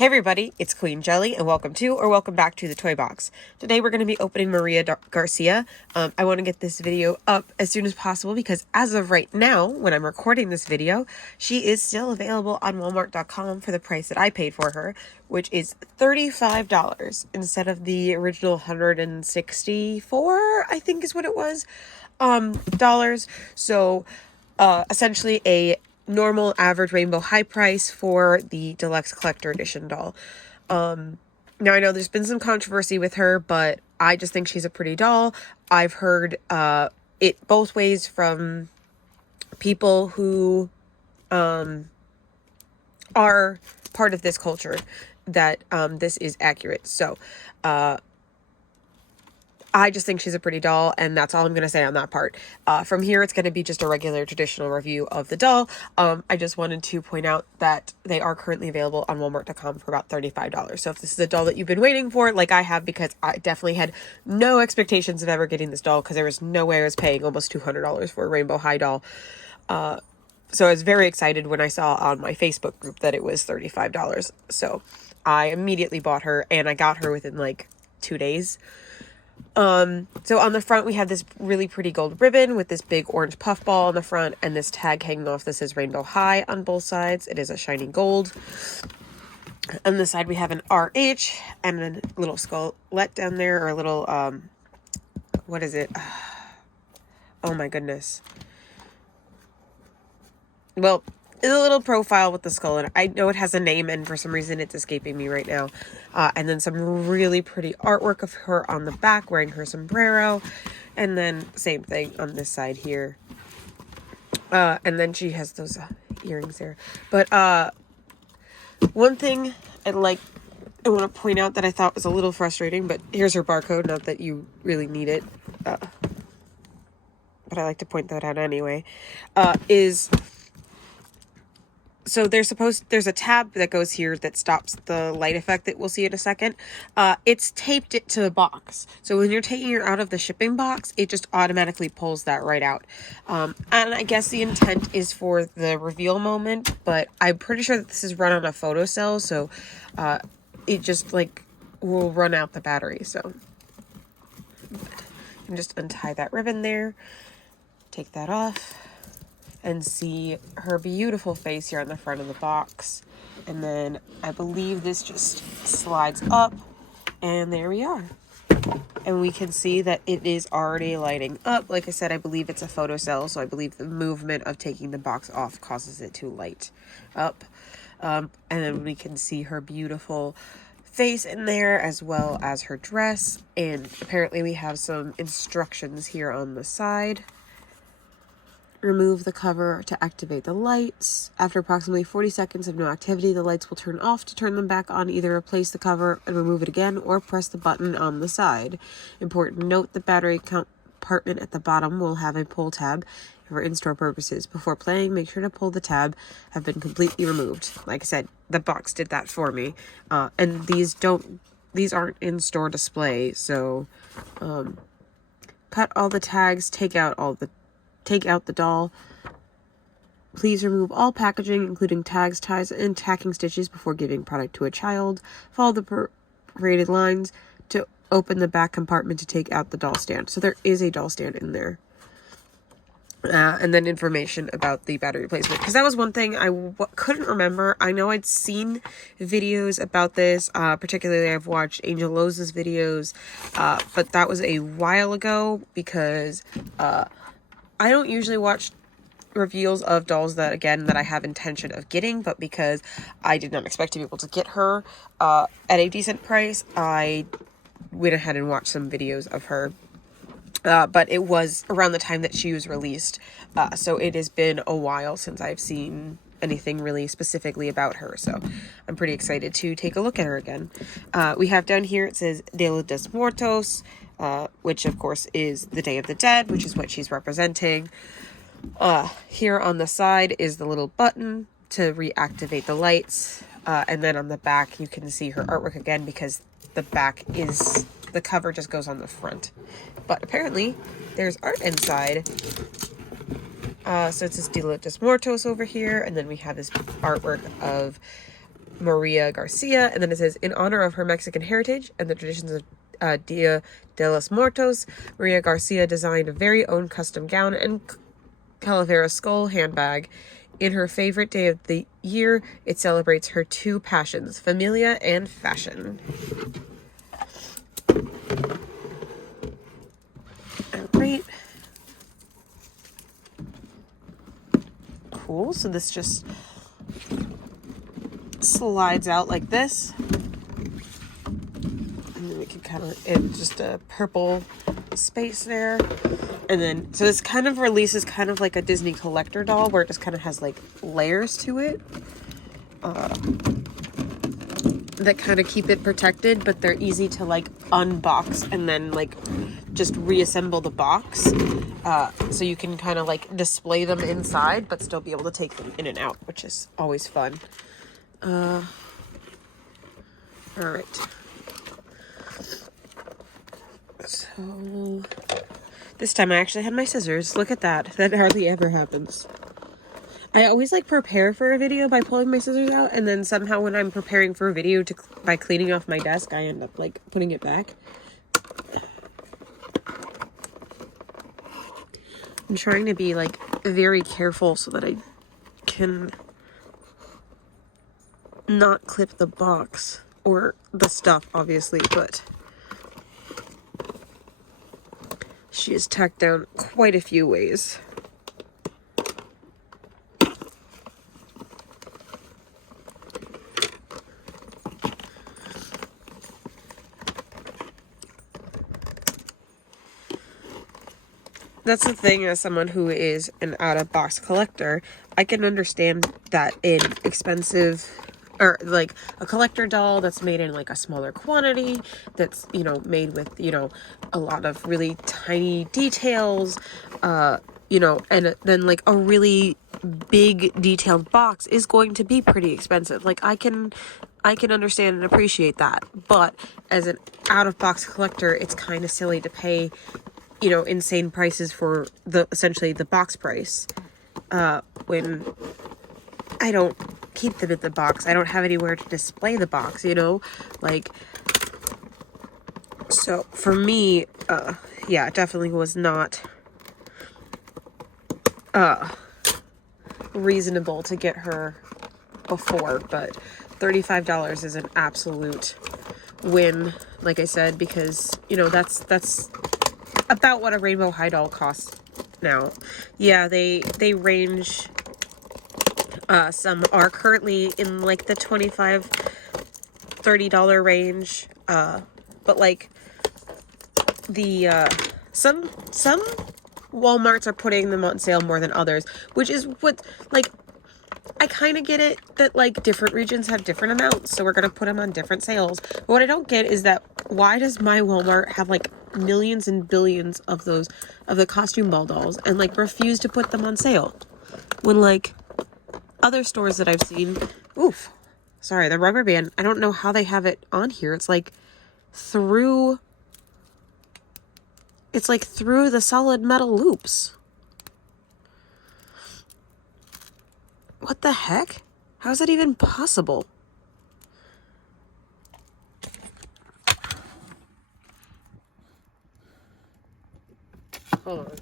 Hey everybody, it's Queen Jelly, and welcome to, or welcome back to the Toy Box. Today we're going to be opening Garcia. I want to get this video up as soon as possible because as of right now, when I'm recording this video, she is still available on Walmart.com for the price that I paid for her, which is $35 instead of the original $164, I think is what it was, dollars. So, essentially a normal average rainbow high price for the deluxe collector edition doll. Now I know there's been some controversy with her, but I just think she's a pretty doll. I've heard it both ways from people who are part of this culture that this is accurate. So I just think she's a pretty doll, and that's all I'm going to say on that part. From here, it's going to be just a regular traditional review of the doll. I just wanted to point out that they are currently available on Walmart.com for about $35. So if this is a doll that you've been waiting for, like I have, because I definitely had no expectations of ever getting this doll, because there was no way I was paying almost $200 for a Rainbow High doll. So I was very excited when I saw on my Facebook group that it was $35. So I immediately bought her, and I got her within like 2 days. So on the front, we have this really pretty gold ribbon with this big orange puff ball on the front and this tag hanging off that says Rainbow High on both sides. It is a shiny gold. On the side, we have an RH and a little skullette down there, or a little, what is it? Oh my goodness. Well, it's a little profile with the skull, and I know it has a name, and for some reason it's escaping me right now. And then some really pretty artwork of her on the back wearing her sombrero, and then same thing on this side here. And then she has those earrings there. But one thing I want to point out that I thought was a little frustrating, but here's her barcode, not that you really need it, but I like to point that out anyway, is... So there's a tab that goes here that stops the light effect that we'll see in a second. It's taped it to the box. So when you're taking her out of the shipping box, it just automatically pulls that right out. And I guess the intent is for the reveal moment, but I'm pretty sure that this is run on a photocell, so it just will run out the battery. So you can just untie that ribbon there, take that off, and see her beautiful face here on the front of the box. And then I believe this just slides up, and there we are. And we can see that it is already lighting up. Like I said, I believe it's a photocell, so I believe the movement of taking the box off causes it to light up. And then we can see her beautiful face in there, as well as her dress. And apparently we have some instructions here on the side. Remove the cover to activate the lights. After approximately 40 seconds of no activity, the lights will turn off. To turn them back on, either replace the cover and remove it again, or press the button on the side. Important note, the battery compartment at the bottom will have a pull tab for in-store purposes. Before playing, make sure to pull the tab have been completely removed. Like I said, the box did that for me. And these aren't in-store display, so cut all the tags, take out the doll. Please remove all packaging, including tags, ties, and tacking stitches before giving product to a child. Follow the paraded lines to open the back compartment to take out the doll stand. So there is a doll stand in there. And then information about the battery replacement, because that was one thing I couldn't remember. I know I'd seen videos about this, particularly I've watched Angel Lowe's videos, but that was a while ago, because I don't usually watch reveals of dolls that I have intention of getting, but because I did not expect to be able to get her at a decent price, I went ahead and watched some videos of her. But it was around the time that she was released, so it has been a while since I've seen anything really specifically about her, so I'm pretty excited to take a look at her again. We have down here, it says Dia de los Muertos, which of course is the Day of the Dead, which is what she's representing. Here on the side is the little button to reactivate the lights, and then on the back you can see her artwork again, because the cover just goes on the front. But apparently there's art inside. So it says Dia de los Muertos over here, and then we have this artwork of Maria Garcia. And then it says, in honor of her Mexican heritage and the traditions of Dia de los Muertos, Maria Garcia designed a very own custom gown and calavera skull handbag. In her favorite day of the year, it celebrates her two passions, familia and fashion. Alright. Cool. So this just slides out like this. And then we can kind of, it's just a purple space there. And then, so this kind of releases kind of like a Disney collector doll where it just kind of has like layers to it. That kind of keep it protected, but they're easy to like unbox and then like just reassemble the box. So you can kind of like display them inside, but still be able to take them in and out, which is always fun. All right. So this time I actually had my scissors. Look at that. That hardly ever happens. I always like prepare for a video by pulling my scissors out, and then somehow when I'm preparing for a video by cleaning off my desk, I end up like putting it back. I'm trying to be like very careful so that I can not clip the box or the stuff, obviously, but she is tacked down quite a few ways. That's the thing, as someone who is an out-of-box collector, I can understand that in expensive, or like a collector doll that's made in like a smaller quantity, that's, you know, made with, you know, a lot of really tiny details, you know, and then like a really big detailed box is going to be pretty expensive. Like I can understand and appreciate that, but as an out-of-box collector, it's kind of silly to pay, you know, insane prices for essentially the box price, when I don't keep them in the box. I don't have anywhere to display the box, you know, like, so for me, yeah, it definitely was not, reasonable to get her before, but $35 is an absolute win, like I said, because, you know, that's about what a rainbow high doll costs now. Yeah, they range, some are currently in like the $25-$30 range, but like the some Walmarts are putting them on sale more than others, which is what, like, I kind of get it that like different regions have different amounts, so we're gonna put them on different sales. But what I don't get is that why does my Walmart have like millions and billions of those, of the costume ball dolls, and like refuse to put them on sale when like other stores that I've seen, oof, sorry, the rubber band, I don't know how they have it on here. It's like through the solid metal loops. What the heck? How is that even possible? Hold on.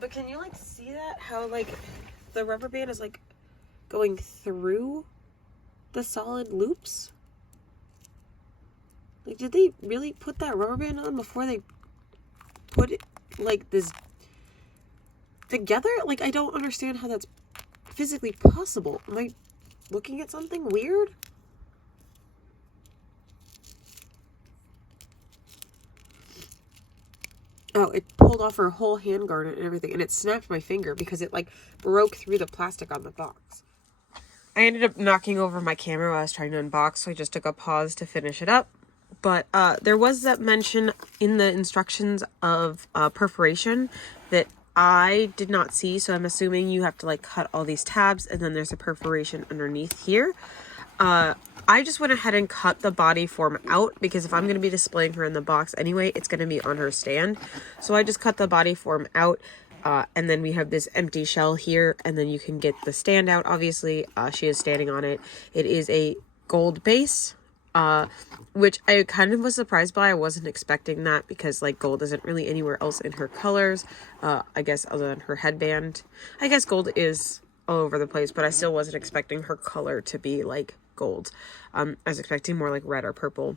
But can you like see that? How like the rubber band is like going through the solid loops? Like, did they really put that rubber band on before they put it like this together? Like, I don't understand how that's physically possible. Am I looking at something weird? Oh, it pulled off her whole handguard and everything, and it snapped my finger because it like broke through the plastic on the box. I ended up knocking over my camera while I was trying to unbox, so I just took a pause to finish it up. But there was that mention in the instructions of perforation that I did not see, so I'm assuming you have to like cut all these tabs and then there's a perforation underneath here. I just went ahead and cut the body form out because if I'm going to be displaying her in the box anyway, it's going to be on her stand. So I just cut the body form out. And then we have this empty shell here, and then you can get the standout, obviously. She is standing on it. It is a gold base, which I kind of was surprised by. I wasn't expecting that because, like, gold isn't really anywhere else in her colors. I guess other than her headband. I guess gold is all over the place, but I still wasn't expecting her color to be, like, gold. I was expecting more like red or purple.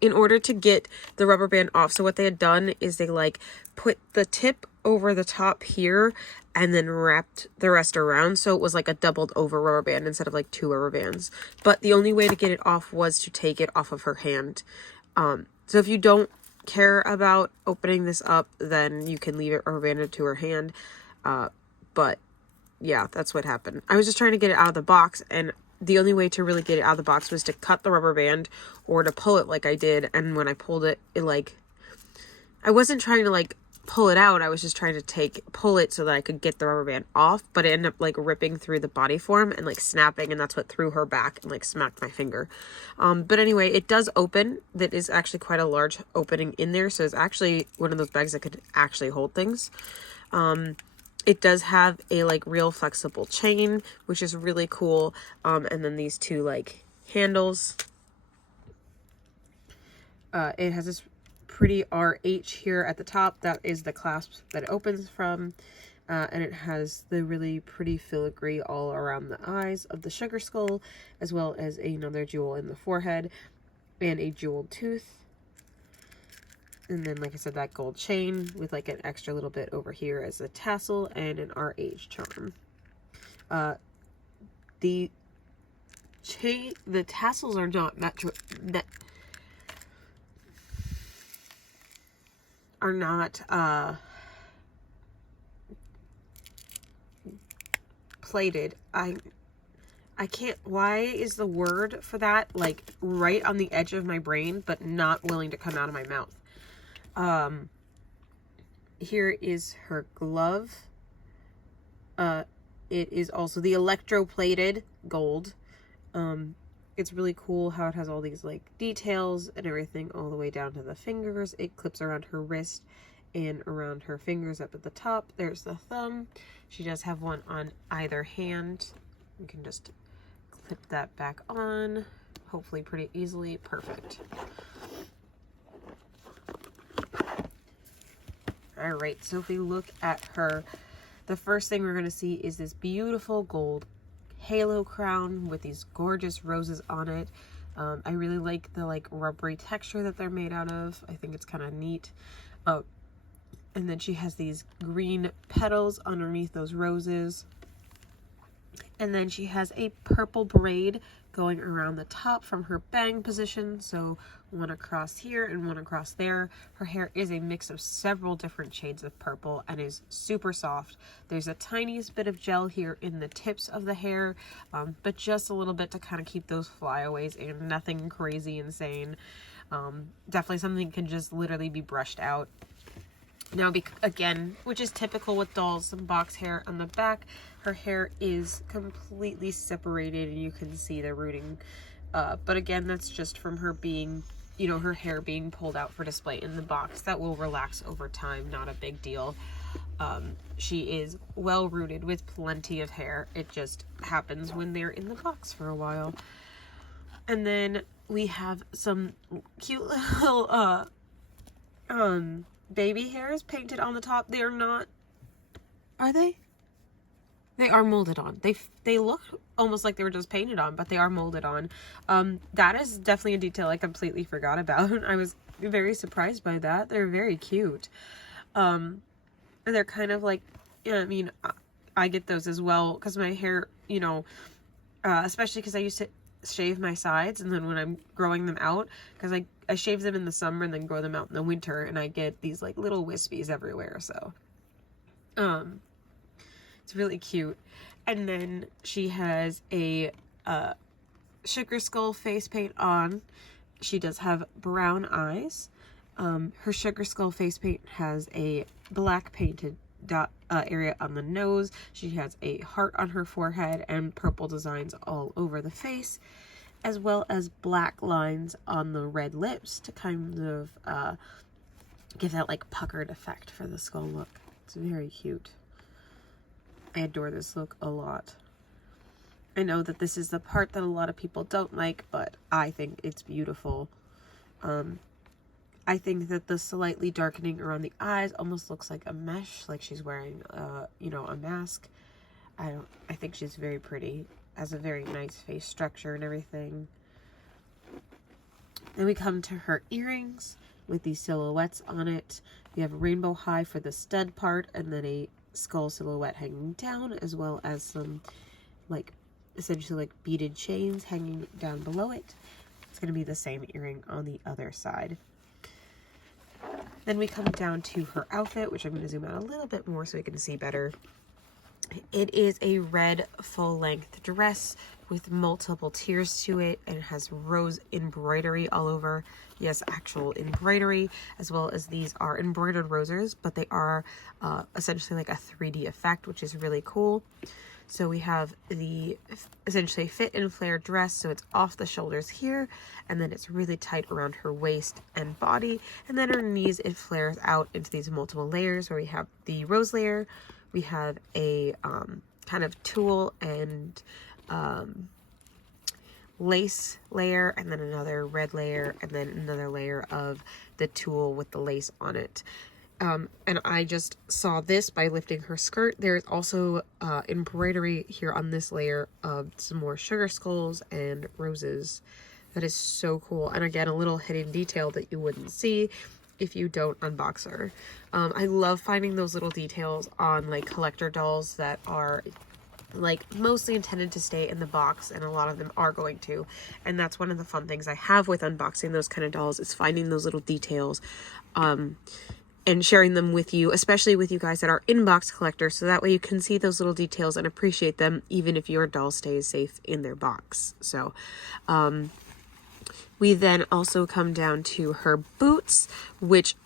In order to get the rubber band off, so what they had done is they like put the tip over the top here and then wrapped the rest around, so it was like a doubled over rubber band instead of like 2 rubber bands. But the only way to get it off was to take it off of her hand. So if you don't care about opening this up, then you can leave it rubber banded to her hand. But yeah, that's what happened. I was just trying to get it out of the box, and the only way to really get it out of the box was to cut the rubber band or to pull it like I did. And when I pulled it, I wasn't trying to like pull it out. I was just trying to pull it so that I could get the rubber band off, but it ended up like ripping through the body form and like snapping, and that's what threw her back and like smacked my finger. But anyway, it does open. That is actually quite a large opening in there. So it's actually one of those bags that could actually hold things. It does have a like real flexible chain, which is really cool. And then these 2 like handles. It has this pretty RH here at the top. That is the clasp that it opens from. And it has the really pretty filigree all around the eyes of the sugar skull, as well as another jewel in the forehead and a jeweled tooth. And then, like I said, that gold chain with like an extra little bit over here as a tassel and an RH charm. The tassels are not plated. I can't, why is the word for that like right on the edge of my brain, but not willing to come out of my mouth? Here is her glove. It is also the electroplated gold. It's really cool how it has all these like details and everything all the way down to the fingers. It clips around her wrist and around her fingers up at the top. There's the thumb. She does have one on either hand. You can just clip that back on, hopefully pretty easily. Perfect. All right, so if we look at her, the first thing we're going to see is this beautiful gold halo crown with these gorgeous roses on it. I really like the like rubbery texture that they're made out of. I think it's kind of neat. And then she has these green petals underneath those roses. And then she has a purple braid going around the top from her bang position. So one across here and one across there. Her hair is a mix of several different shades of purple and is super soft. There's a tiniest bit of gel here in the tips of the hair, but just a little bit to kind of keep those flyaways and nothing crazy insane. Definitely something that can just literally be brushed out. Now, again, which is typical with dolls, some box hair on the back. Her hair is completely separated and you can see the rooting. But again, that's just from her being, her hair being pulled out for display in the box. That will relax over time, not a big deal. She is well rooted with plenty of hair. It just happens when they're in the box for a while. And then we have some cute little, baby hairs painted on the top. They are not, are they? They are molded on. They look almost like they were just painted on, but they are molded on. That is definitely a detail I completely forgot about. I was very surprised by that. They're very cute. And they're kind of like, I get those as well because my hair, especially because I used to shave my sides, and then when I'm growing them out, because I shave them in the summer and then grow them out in the winter, and I get these like little wispies everywhere. So it's really cute. And then she has a sugar skull face paint on. She does have brown eyes. Her sugar skull face paint has a black painted dot area on the nose. She has a heart on her forehead and purple designs all over the face, as well as black lines on the red lips to kind of give that like puckered effect for the skull look. It's very cute. I adore this look a lot. I know that this is the part that a lot of people don't like, but I think it's beautiful. I think that the slightly darkening around the eyes almost looks like a mesh, like she's wearing, you know, a mask. I think she's very pretty. Has a very nice face structure and everything. Then we come to her earrings with these silhouettes on it. We have rainbow high for the stud part, and then a skull silhouette hanging down, as well as some, like, essentially like beaded chains hanging down below it. It's going to be the same earring on the other side. Then we come down to her outfit, which I'm going to zoom out a little bit more so you can see better. It is a red full-length dress with multiple tiers to it, and it has rose embroidery all over. Yes, actual embroidery, as well as these are embroidered roses, but they are essentially like a 3D effect, which is really cool. So we have the essentially fit and flare dress, so it's off the shoulders here, and then it's really tight around her waist and body, and then her knees it flares out into these multiple layers where we have the rose layer, we have a kind of tulle and lace layer, and then another red layer, and then another layer of the tulle with the lace on it. And I just saw this by lifting her skirt. There's also embroidery here on this layer of some more sugar skulls and roses. That is so cool. And again, a little hidden detail that you wouldn't see if you don't unbox her. I love finding those little details on like collector dolls that are like mostly intended to stay in the box, and a lot of them are going to. And that's one of the fun things I have with unboxing those kind of dolls, is finding those little details. And sharing them with you, especially with you guys that are inbox collectors, so that way you can see those little details and appreciate them, even if your doll stays safe in their box. So, we then also come down to her boots, which,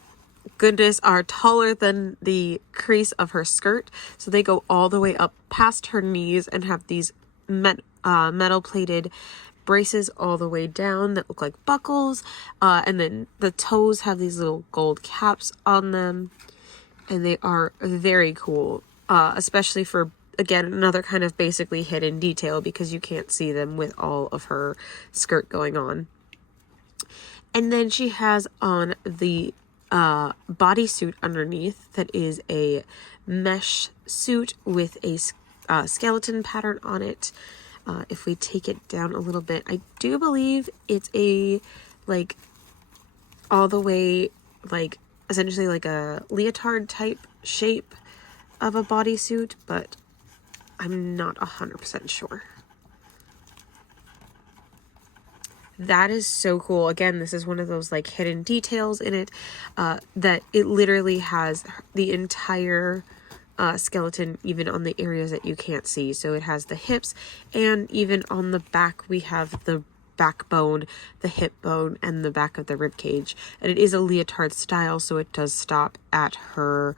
goodness, are taller than the crease of her skirt. So they go all the way up past her knees and have these metal plated braces all the way down that look like buckles, and then the toes have these little gold caps on them, and they are very cool, especially for, again, another kind of basically hidden detail because you can't see them with all of her skirt going on. And then she has on the bodysuit underneath that is a mesh suit with a skeleton pattern on it. If we take it down a little bit, I do believe it's a, like, all the way, like, essentially like a leotard type shape of a bodysuit, but I'm not 100% sure. That is so cool. Again, this is one of those like hidden details in it, that it literally has the entire skeleton, even on the areas that you can't see. So it has the hips, and even on the back we have the backbone, the hip bone, and the back of the rib cage. And it is a leotard style, so it does stop at her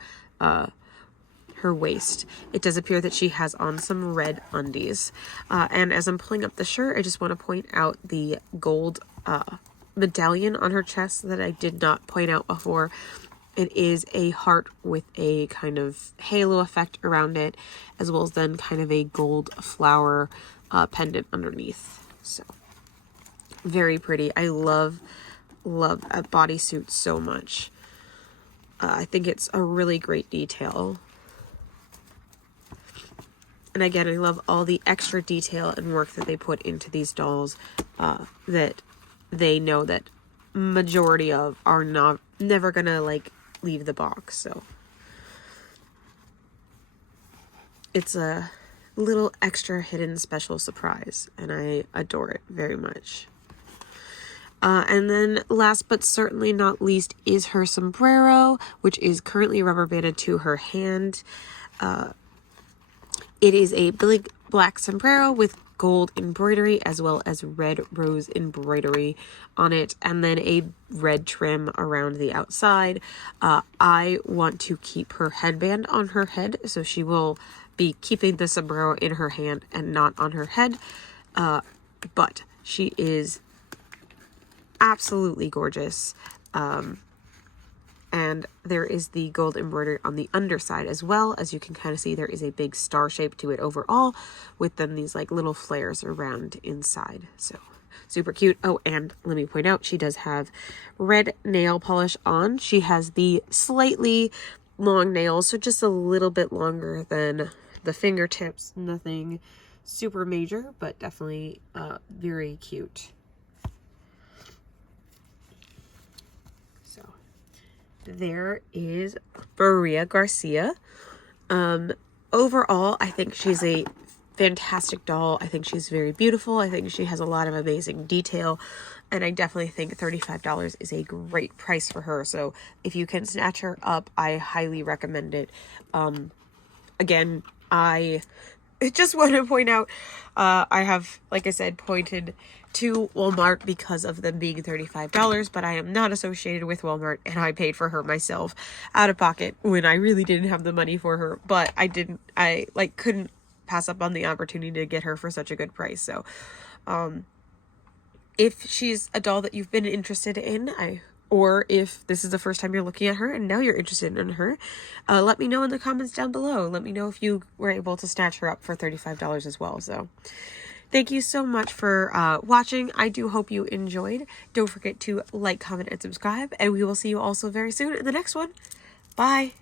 waist. It does appear that she has on some red undies. And as I'm pulling up the shirt, I just want to point out the gold medallion on her chest that I did not point out before. It is a heart with a kind of halo effect around it, as well as then kind of a gold flower pendant underneath. So very pretty. I love a bodysuit so much. I think it's a really great detail. And again, I love all the extra detail and work that they put into these dolls, that they know that majority of are never gonna like leave the box. So it's a little extra hidden special surprise, and I adore it very much. And then last but certainly not least is her sombrero, which is currently rubber banded to her hand. It is a big black sombrero with gold embroidery as well as red rose embroidery on it, and then a red trim around the outside. I want to keep her headband on her head, so she will be keeping the sombrero in her hand and not on her head. But she is absolutely gorgeous. And there is the gold embroidery on the underside as well. As you can kind of see, there is a big star shape to it overall, with then these like little flares around inside. So super cute. Oh, and let me point out, she does have red nail polish on. She has the slightly long nails, so just a little bit longer than the fingertips. Nothing super major, but definitely very cute. So there is Maria Garcia. Overall, I think she's a fantastic doll. I think she's very beautiful. I think she has a lot of amazing detail, and I definitely think $35 is a great price for her. So if you can snatch her up, I highly recommend it. Again, I just want to point out, I have, like I said, pointed to Walmart because of them being $35, but I am not associated with Walmart, and I paid for her myself out of pocket when I really didn't have the money for her, but I couldn't pass up on the opportunity to get her for such a good price. So, if she's a doll that you've been interested in, or if this is the first time you're looking at her and now you're interested in her, let me know in the comments down below. Let me know if you were able to snatch her up for $35 as well. So thank you so much for watching. I do hope you enjoyed. Don't forget to like, comment, and subscribe, and we will see you also very soon in the next one. Bye.